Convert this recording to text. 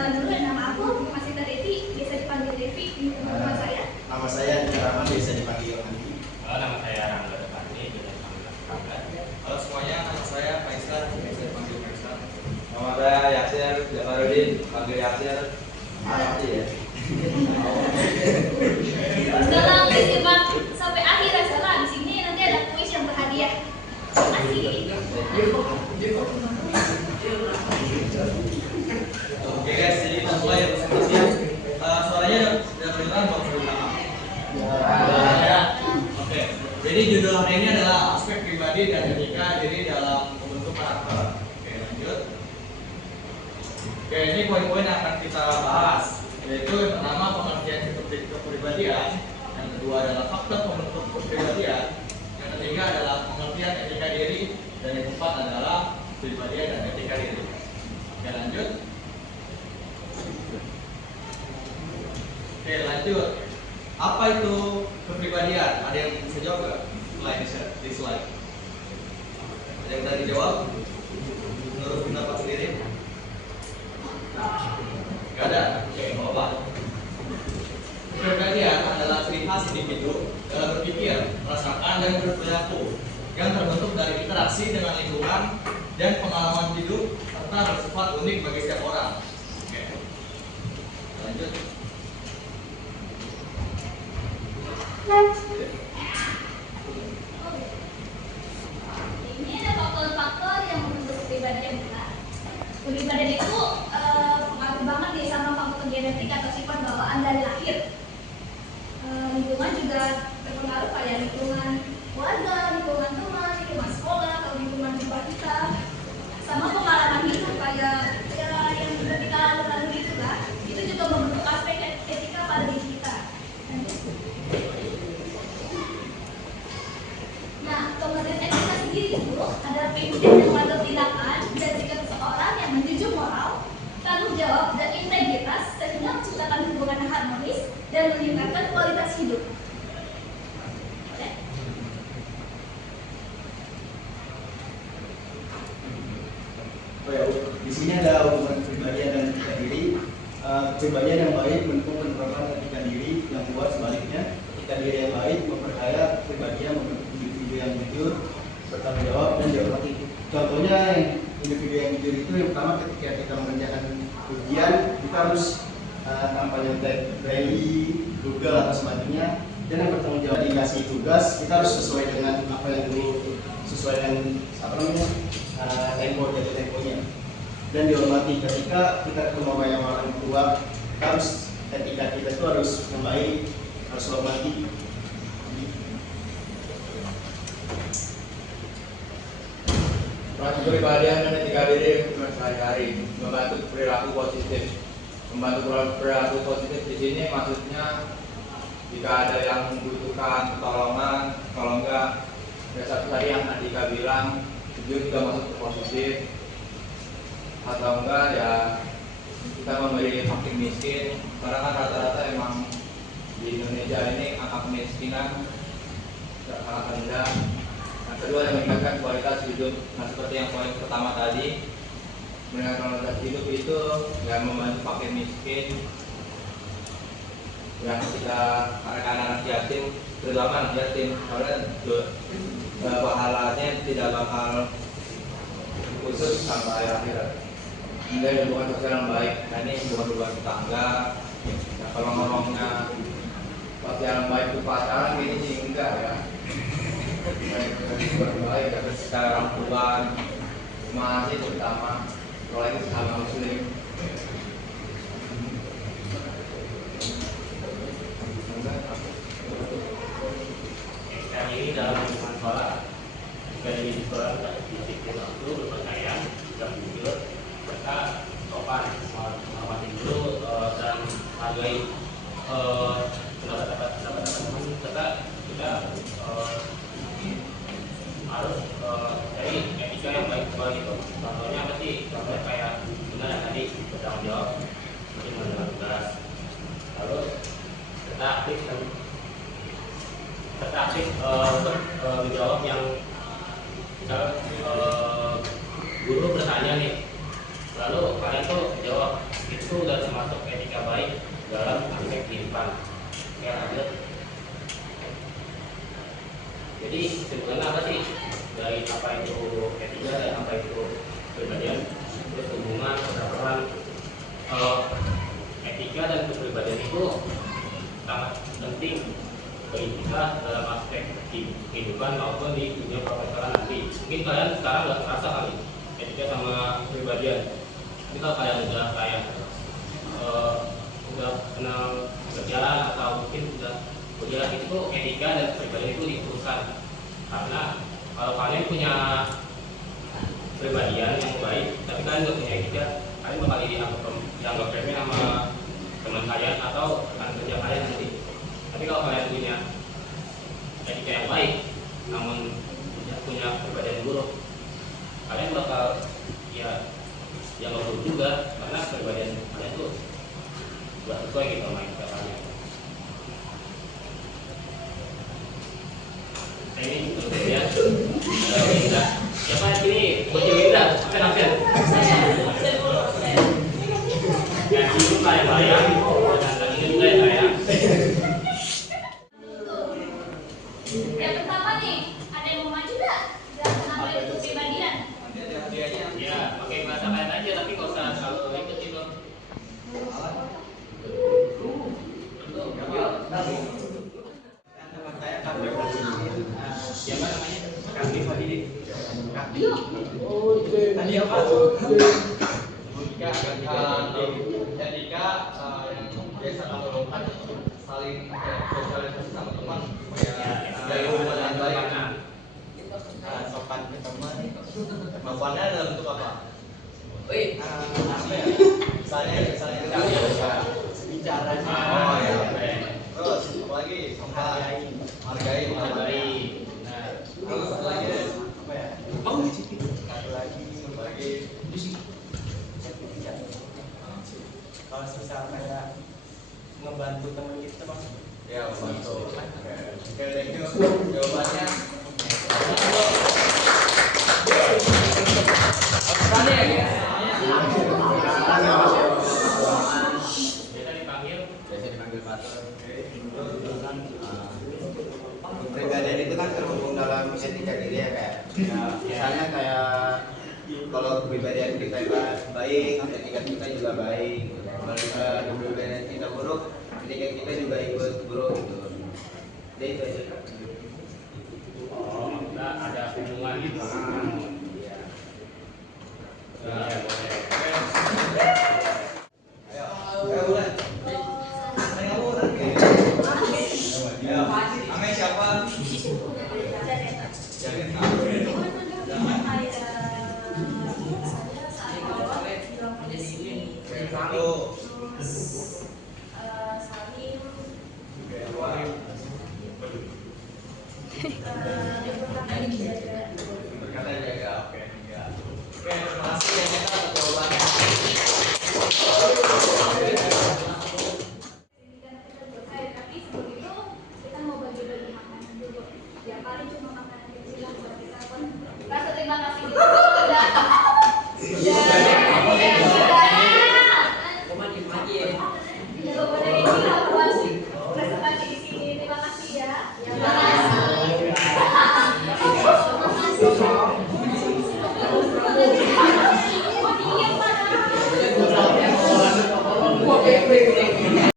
Perkenalan dulu, nama aku Masita Devi, biasa dipanggil Devi di teman saya. Nama saya Rahman, biasa dipanggil Andi. Halo, nama saya Rangga Depani, biasa dipanggil Rangga. Halo semuanya, nama saya Faisal, biasa dipanggil Faisal. Nama saya Yasir Jafarudin, panggil Yasir. Arti ya. Dalam disimak sampai akhir ya salah. Di sini nanti ada kuis yang berhadiah. Asik. Oke guys, jadi kita mulai ya presentasinya. Suaranya udah kedengeran belum pertama? Ya. Oke. Jadi judul hari ini adalah aspek pribadi dan etika diri dalam membentuk karakter. Oke, lanjut. Oke, ini poin-poin yang akan kita bahas. Yaitu yang pertama pengertian kepribadian, yang kedua adalah faktor pembentuk kepribadian, yang ketiga adalah pengertian etika diri, dan yang keempat adalah kepribadian dan etika diri. Oke, lanjut. Oke, lanjut. Apa itu kepribadian? Ada yang bisa jawab nggak? Di slide. Ada yang tadi jawab? Menurut pendapat sendiri? Gak ada. Oke, nggak apa. Kepribadian adalah ciri khas individu dalam berpikir, merasakan, dan berperilaku yang terbentuk dari interaksi dengan lingkungan dan pengalaman hidup serta bersifat unik bagi setiap orang. Oke. Lanjut. Ini ada faktor-faktor yang membentuk kepribadian kita. Kepribadian itu pengaruh banget nih sama faktor genetik atau sifat bawaan dari lahir. Lingkungan juga terpengaruh kayak lingkungan keluarga, lingkungan teman, lingkungan sekolah, atau lingkungan tempat kita. Sama pengalaman hidup kayak ya, yang ketika lalu itu lah, itu juga membentuk aspek etika pada diri kita. Nah, pengertian etika sendiri itu adalah prinsip yang mengatur tindakan dan sikap seseorang yang menjunjung moral, tanggung jawab, dan integritas sehingga menciptakan hubungan yang harmonis dan meningkatkan kualitas hidup. Oh ya, di sini ada hubungan kepribadian dan etika diri. Kepribadian yang baik mendukung penerapan etika diri, yang kuat sebaliknya. Etika diri yang baik memperkaya kepribadian, membentuk individu yang jujur, bertanggung jawab, dan dihormati. Contohnya yang individu yang jujur itu yang pertama ketika kita mengerjakan ujian kita harus tanpa nyontek Braille, Google atau sebagainya. Dan yang bertanggung jawab dikasih tugas kita harus sesuai dengan apa yang dulu sesuai dengan apa namanya tempo, jatuh temponya. Dan dihormati ketika kita ketemu banyak orang tua, kita harus etika kita itu harus membaik, harus hormati. Proses kepribadian dan etika diri sehari-hari membantu perilaku positif. Membantu perilaku positif di sini maksudnya jika ada yang membutuhkan pertolongan, kalau enggak, ya satu tadi yang Andika bilang, jujur juga masuk ke positif. Atau enggak ya kita memberi fakir miskin, karena kan rata-rata emang di Indonesia ini angka kemiskinan sangat rendah. Yang kedua yang meningkatkan kualitas hidup. Nah seperti yang poin pertama tadi, meningkatkan kualitas hidup itu yang membantu fakir miskin, yang kita anak-anak yatim, terutama anak yatim, karena pahalanya tidak bakal khusus sampai akhirat. Kemudian hubungan sosial yang baik. Nah ini hubungan tetangga. Nah, kalau ngomongnya sosial yang baik itu pacaran ini sih enggak ya. Hubungan baik tapi secara orang tua masih terutama kalau ini sama muslim. Sekarang ini dalam hubungan sholat, jika diri seorang disiplin waktu, berpercaya, tidak jujur, serta sopan, menghormati dulu dan menghargai pendapat teman-teman, serta kita harus cari etika yang baik gitu. Contohnya apa sih? Contohnya kayak benar yang tadi bertanggung jawab, mungkin menjalankan tugas, lalu kita aktif untuk menjawab yang misal guru bertanya nih, lalu kalian tuh jawab gitu. itu udah termasuk etika baik dalam aspek kehidupan. Ya, lanjut. Jadi sebenarnya apa sih dari apa itu etika dan apa itu kepribadian? Terus hubungan peradaban. Kalau etika dan kepribadian itu sangat penting bagi kita dalam aspek kehidupan maupun di dunia profesional nanti. Mungkin kalian sekarang udah terasa kali etika sama kepribadian. Tapi kalau kalian udah kayak udah kenal kerjaan atau mungkin udah kuliah, itu etika dan kepribadian itu diurusan. Karena kalau kalian punya kepribadian yang baik tapi kalian nggak punya etika, kalian bakal dianggap remeh sama teman kalian atau rekan kerja kalian nanti. Tapi kalau kalian punya etika yang baik namun punya kepribadian buruk, kalian bakal ya nggak buruk juga, karena kepribadian kalian tuh nggak sesuai gitu sama etika kalian. Ini untuk ya, Winda. Siapa yang sini? Bocil Winda, absen. Yang itu bayang-bayang, dan ini juga bayang. Yang pertama nih, ada yang mau maju nggak? Dan kenapa itu kepribadian? Ya, pakai bahasa kalian aja, tapi nggak usah selalu ikut itu. Siapa namanya? Kami Fadili. Tadi apa? Etika yang biasa kamu lakukan saling sosialisasi sama teman supaya dari hubungan yang baik. Sopan ke teman. Sopannya dalam bentuk apa? Apa ya? Misalnya bicara. Oh ya. Terus apa lagi? Hargai. Nah, Terus satu lagi apa ya? Satu lagi. Kalau susah kayak ngebantu teman kita mas. Ya, membantu. Oke, thank you. Jawabannya. Tadi ya, guys. biasa dipanggil patur. Kepribadian itu kan terhubung dalam etika diri ya, kayak misalnya kayak kalau kepribadian kita baik, etika kita juga baik. Kalau kepribadian kita buruk, etika kita juga ikut buruk gitu. Jadi itu aja. oh kita ada hubungan gitu. Iya. Ya, boleh. Ayo mulai. Kamu nanti. Ayo. Namanya siapa? Halo. Berkata jaga, oke. Oke, terima kasih ya kita atas jawabannya.